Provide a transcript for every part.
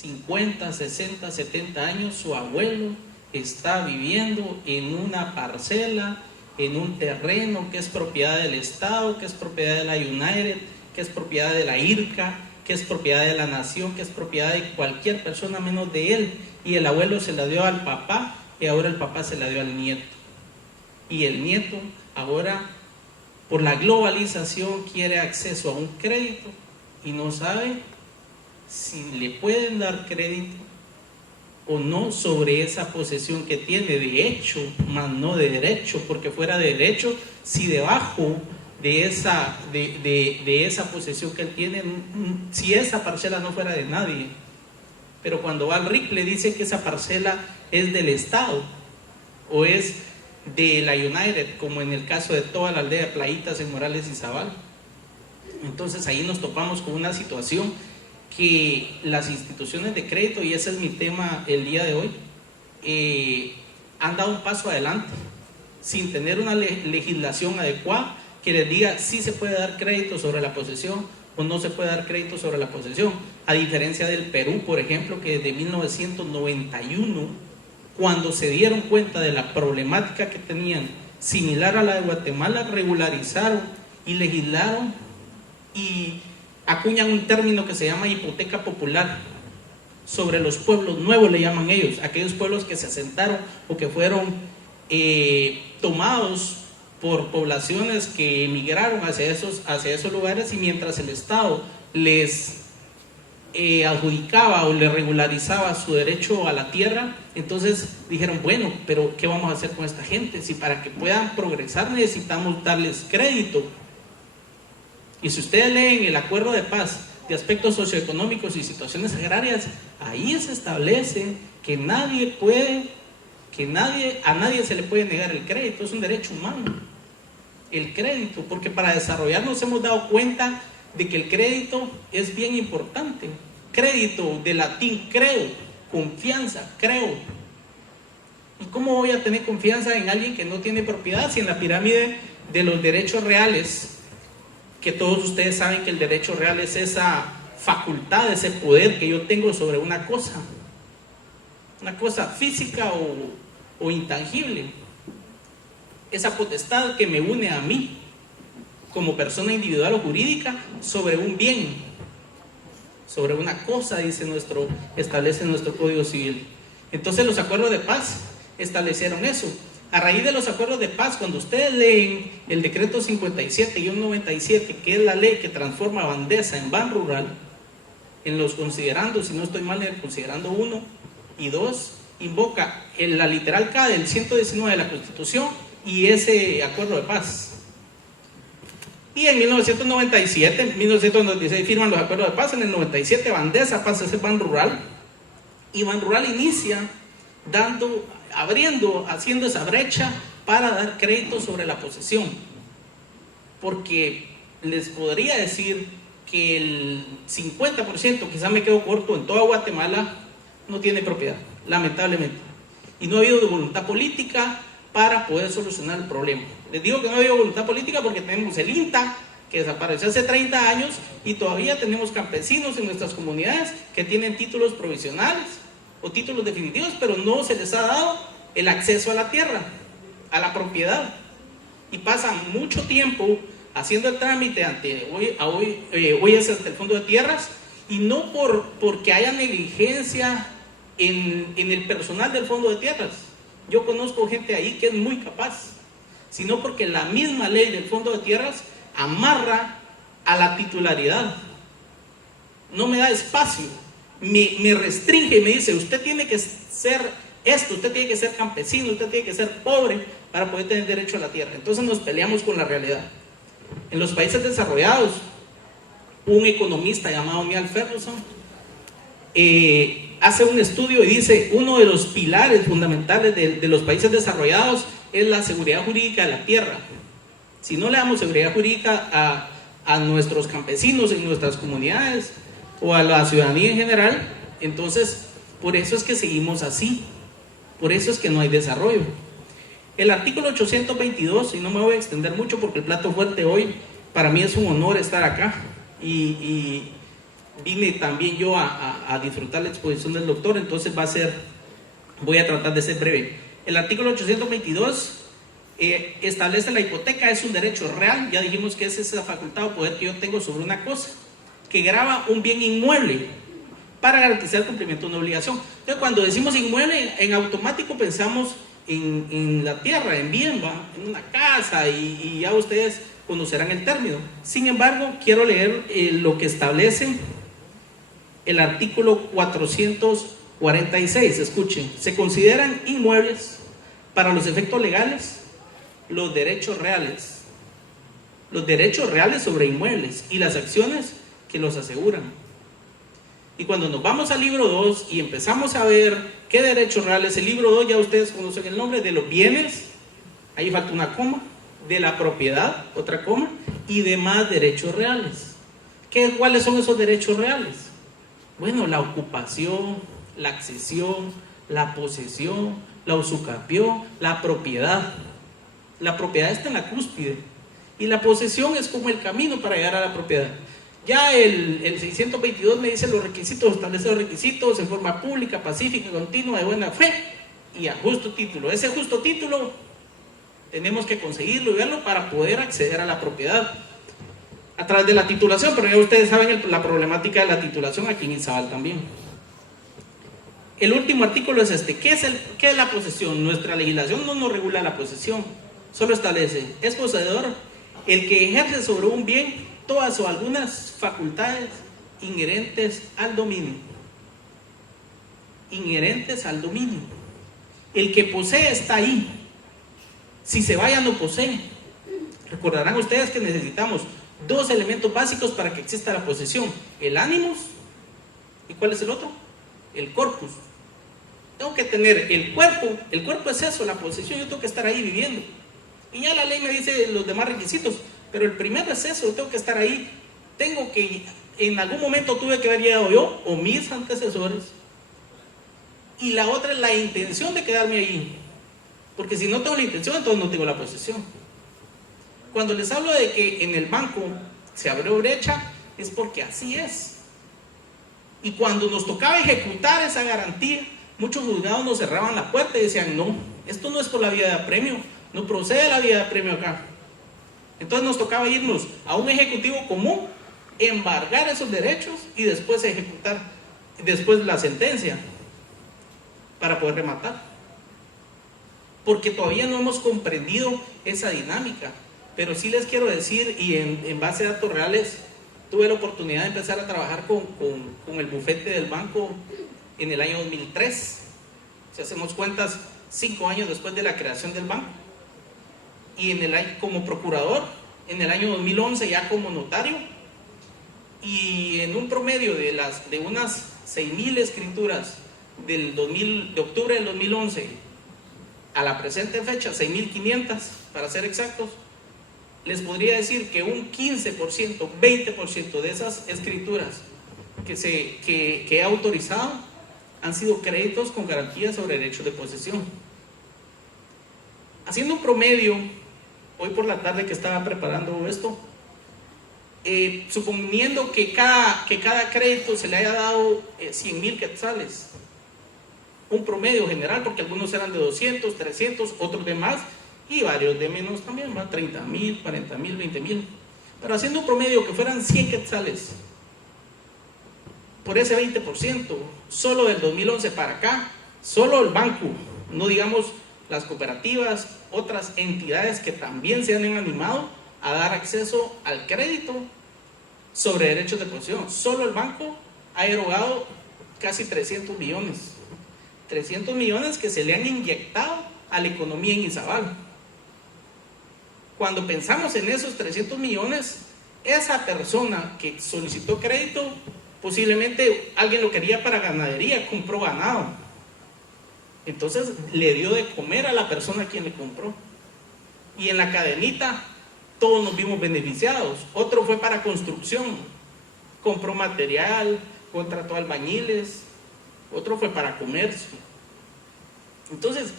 50, 60, 70 años, su abuelo está viviendo en una parcela, en un terreno que es propiedad del Estado, que es propiedad de la United, que es propiedad de la IRCA, que es propiedad de la nación, que es propiedad de cualquier persona menos de él, y el abuelo se la dio al papá y ahora el papá se la dio al nieto, y el nieto ahora por la globalización quiere acceso a un crédito y no sabe si le pueden dar crédito o no sobre esa posesión que tiene de hecho, más no de derecho, porque fuera de derecho, si debajo de esa posesión que él tiene, si esa parcela no fuera de nadie, pero cuando va al RIC le dice que esa parcela es del Estado o es de la United, como en el caso de toda la aldea de Playitas en Morales y Zabal. Entonces ahí nos topamos con una situación que las instituciones de crédito, y ese es mi tema el día de hoy, han dado un paso adelante sin tener una legislación adecuada que les diga si se puede dar crédito sobre la posesión o no se puede dar crédito sobre la posesión, a diferencia del Perú, por ejemplo, que desde 1991, cuando se dieron cuenta de la problemática que tenían similar a la de Guatemala, regularizaron y legislaron y acuñan un término que se llama hipoteca popular sobre los pueblos nuevos, le llaman ellos, aquellos pueblos que se asentaron o que fueron tomados por poblaciones que emigraron hacia esos lugares, y mientras el Estado les adjudicaba o le regularizaba su derecho a la tierra, entonces dijeron, bueno, pero ¿qué vamos a hacer con esta gente? Si para que puedan progresar necesitamos darles crédito. Y si ustedes leen el acuerdo de paz de aspectos socioeconómicos y situaciones agrarias, ahí se establece que a nadie se le puede negar el crédito, es un derecho humano, el crédito, porque para desarrollarnos hemos dado cuenta de que el crédito es bien importante. Crédito, de latín creo, confianza, creo. ¿Y cómo voy a tener confianza en alguien que no tiene propiedad? Si en la pirámide de los derechos reales, que todos ustedes saben que el derecho real es esa facultad, ese poder que yo tengo sobre una cosa física o intangible, esa potestad que me une a mí como persona individual o jurídica sobre un bien, sobre una cosa, establece nuestro Código Civil. Entonces los acuerdos de paz establecieron eso. A raíz de los acuerdos de paz, cuando ustedes leen el decreto 57-97, que es la ley que transforma Bandesa en Ban Rural, en los considerandos, si no estoy mal, en el considerando 1 y 2, invoca la literal K del 119 de la Constitución y ese acuerdo de paz. Y en 1996 firman los acuerdos de paz. En el 97 Bandesa pasa a ser Ban Rural, y Ban Rural inicia haciendo esa brecha para dar crédito sobre la posesión, porque les podría decir que el 50%, quizás me quedo corto, en toda Guatemala no tiene propiedad, lamentablemente, y no ha habido voluntad política para poder solucionar el problema. Les digo que no ha habido voluntad política porque tenemos el INTA, que desapareció hace 30 años, y todavía tenemos campesinos en nuestras comunidades que tienen títulos provisionales o títulos definitivos, pero no se les ha dado el acceso a la tierra, a la propiedad, y pasan mucho tiempo haciendo el trámite hoy es ante el Fondo de Tierras, y no porque haya negligencia en el personal del Fondo de Tierras. Yo conozco gente ahí que es muy capaz, sino porque la misma ley del Fondo de Tierras amarra a la titularidad, no me da espacio, me restringe y me dice, usted tiene que ser esto, usted tiene que ser campesino, usted tiene que ser pobre para poder tener derecho a la tierra. Entonces nos peleamos con la realidad. En los países desarrollados, un economista llamado Niall Ferguson hace un estudio y dice, uno de los pilares fundamentales de los países desarrollados es la seguridad jurídica de la tierra. Si no le damos seguridad jurídica a nuestros campesinos en nuestras comunidades o a la ciudadanía en general, entonces por eso es que seguimos así, por eso es que no hay desarrollo. El artículo 822, y no me voy a extender mucho porque el plato fuerte hoy, para mí es un honor estar acá y vine también yo a disfrutar la exposición del doctor, entonces voy a tratar de ser breve. El artículo 822 establece la hipoteca, es un derecho real, ya dijimos que es esa facultad o poder que yo tengo sobre una cosa, que grava un bien inmueble para garantizar el cumplimiento de una obligación. Entonces, cuando decimos inmueble, en automático pensamos en la tierra, en bien, en una casa, y ya ustedes conocerán el término. Sin embargo, quiero leer lo que establece el artículo 446. Escuchen: se consideran inmuebles para los efectos legales los derechos reales sobre inmuebles y las acciones que los aseguran. Y cuando nos vamos al libro 2 y empezamos a ver qué derechos reales, el libro 2 ya ustedes conocen el nombre: de los bienes, ahí falta una coma, de la propiedad, otra coma, y demás derechos reales. ¿Cuáles son esos derechos reales? Bueno, la ocupación, la accesión, la posesión, la usucapión, la propiedad. La propiedad está en la cúspide y la posesión es como el camino para llegar a la propiedad. Ya el 622 me dice los requisitos, establece los requisitos en forma pública, pacífica, continua, de buena fe y a justo título. Ese justo título tenemos que conseguirlo y verlo para poder acceder a la propiedad a través de la titulación, pero ya ustedes saben la problemática de la titulación aquí en Izabal también. El último artículo es este. ¿Qué es la posesión? Nuestra legislación no nos regula la posesión, solo establece: es poseedor el que ejerce sobre un bien todas o algunas facultades inherentes al dominio. Inherentes al dominio. El que posee está ahí. Si se vaya, no posee. Recordarán ustedes que necesitamos dos elementos básicos para que exista la posesión: el ánimos, ¿y cuál es el otro? El corpus. Tengo que tener el cuerpo es eso, la posesión, yo tengo que estar ahí viviendo. Y ya la ley me dice los demás requisitos, pero el primero es eso, yo tengo que estar ahí. Tengo que, en algún momento tuve que haber llegado yo o mis antecesores. Y la otra es la intención de quedarme ahí, porque si no tengo la intención, entonces no tengo la posesión. Cuando les hablo de que en el banco se abrió brecha, es porque así es. Y cuando nos tocaba ejecutar esa garantía, muchos juzgados nos cerraban la puerta y decían: no, esto no es por la vía de apremio, no procede la vía de apremio acá. Entonces nos tocaba irnos a un ejecutivo común, embargar esos derechos y después ejecutar después la sentencia para poder rematar, porque todavía no hemos comprendido esa dinámica. Pero sí les quiero decir, y en base a datos reales, tuve la oportunidad de empezar a trabajar con el bufete del banco en el año 2003. Si hacemos cuentas, 5 años después de la creación del banco. Y como procurador, en el año 2011 ya como notario. Y en un promedio de unas 6,000 escrituras de octubre del 2011 a la presente fecha, 6,500 para ser exactos, les podría decir que un 15%, 20% de esas escrituras que he autorizado han sido créditos con garantía sobre derechos de posesión. Haciendo un promedio, hoy por la tarde que estaba preparando esto, suponiendo que cada crédito se le haya dado 100,000 quetzales, un promedio general, porque algunos eran de 200, 300, otros de más, y varios de menos también, 30,000, 40,000, 20,000. Pero haciendo un promedio que fueran 100 quetzales, por ese 20%, solo del 2011 para acá, solo el banco, no digamos las cooperativas, otras entidades que también se han animado a dar acceso al crédito sobre derechos de posesión. Solo el banco ha erogado casi 300 millones. 300 millones que se le han inyectado a la economía en Izabal. Cuando pensamos en esos 300 millones, esa persona que solicitó crédito, posiblemente alguien lo quería para ganadería, compró ganado. Entonces le dio de comer a la persona a quien le compró. Y en la cadenita todos nos vimos beneficiados. Otro fue para construcción, compró material, contrató albañiles. Otro fue para comercio. Entonces,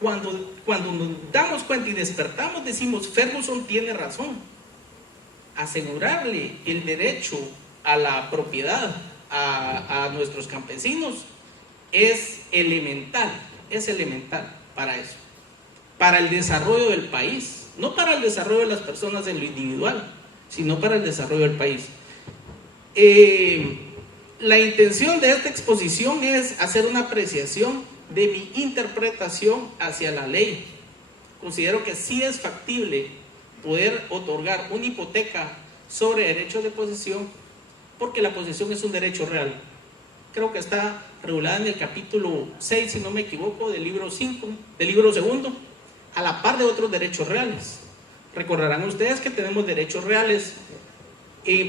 cuando nos damos cuenta y despertamos, decimos: Ferguson tiene razón. Asegurarle el derecho a la propiedad, a nuestros campesinos, es elemental para eso, para el desarrollo del país, no para el desarrollo de las personas en lo individual, sino para el desarrollo del país. La intención de esta exposición es hacer una apreciación de mi interpretación hacia la ley. Considero que sí es factible poder otorgar una hipoteca sobre derechos de posesión, porque la posesión es un derecho real. Creo que está regulada en el capítulo 6, si no me equivoco, del libro 5, del libro segundo, a la par de otros derechos reales. Recordarán ustedes que tenemos derechos reales.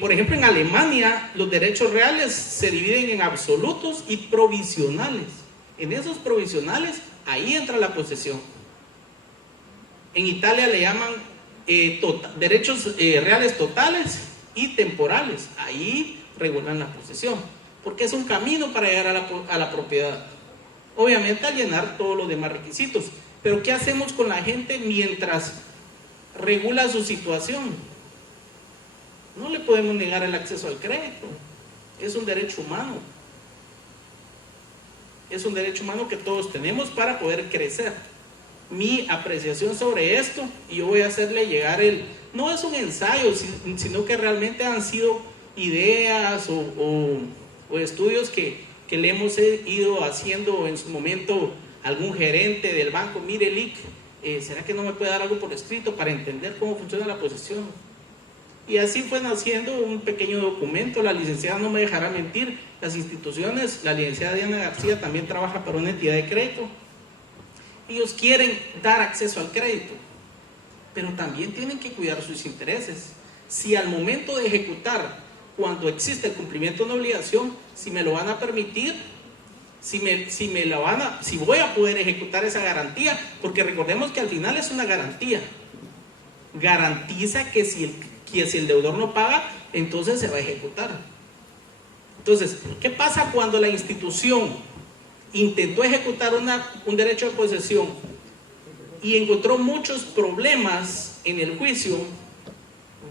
Por ejemplo, en Alemania los derechos reales se dividen en absolutos y provisionales. En esos provisionales, ahí entra la posesión. En Italia le llaman derechos reales totales y temporales. Ahí regulan la posesión, porque es un camino para llegar a la propiedad. Obviamente al llenar todos los demás requisitos. Pero ¿qué hacemos con la gente mientras regula su situación? No le podemos negar el acceso al crédito. Es un derecho humano. Es un derecho humano que todos tenemos para poder crecer. Mi apreciación sobre esto, y yo voy a hacerle llegar no es un ensayo, sino que realmente han sido ideas o estudios que le hemos ido haciendo en su momento algún gerente del banco. Mire, Lic, ¿será que no me puede dar algo por escrito para entender cómo funciona la posesión? Y así fue naciendo un pequeño documento. La licenciada no me dejará mentir, las instituciones, la licenciada Diana García también trabaja para una entidad de crédito. Ellos quieren dar acceso al crédito, pero también tienen que cuidar sus intereses. Si al momento de ejecutar, cuando existe el cumplimiento de una obligación, si me lo van a permitir, si voy a poder ejecutar esa garantía, porque recordemos que al final es una garantía. Garantiza que si el deudor no paga, entonces se va a ejecutar. Entonces, ¿qué pasa cuando la institución intentó ejecutar un derecho de posesión y encontró muchos problemas en el juicio,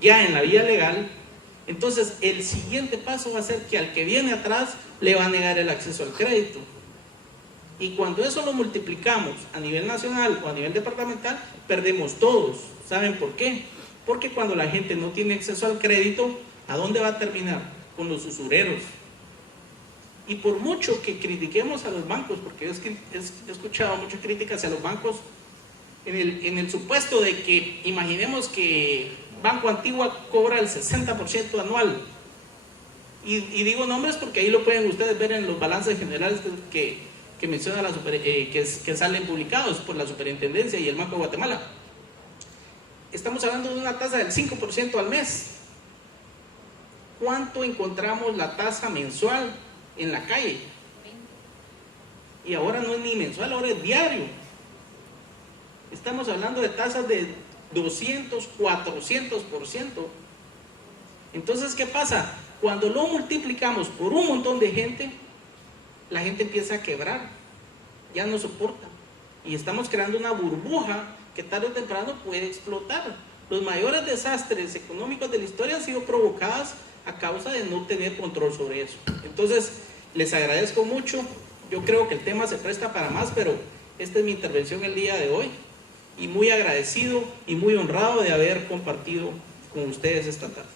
ya en la vía legal? Entonces el siguiente paso va a ser que al que viene atrás le va a negar el acceso al crédito. Y cuando eso lo multiplicamos a nivel nacional o a nivel departamental, perdemos todos. ¿Saben por qué? Porque cuando la gente no tiene acceso al crédito, ¿a dónde va a terminar? Con los usureros. Y por mucho que critiquemos a los bancos, porque he escuchado muchas críticas a los bancos, en el supuesto de que imaginemos que Banco Antigua cobra el 60% anual. Y digo nombres porque ahí lo pueden ustedes ver en los balances generales que menciona que salen publicados por la Superintendencia y el Banco de Guatemala. Estamos hablando de una tasa del 5% al mes. ¿Cuánto encontramos la tasa mensual en la calle? Y ahora no es ni mensual, ahora es diario. Estamos hablando de tasas de 200, 400%. Entonces, ¿qué pasa? Cuando lo multiplicamos por un montón de gente, la gente empieza a quebrar, ya no soporta, y estamos creando una burbuja que tarde o temprano puede explotar. Los mayores desastres económicos de la historia han sido provocados a causa de no tener control sobre eso. Entonces, les agradezco mucho. Yo creo que el tema se presta para más, pero esta es mi intervención el día de hoy, y muy agradecido y muy honrado de haber compartido con ustedes esta tarde.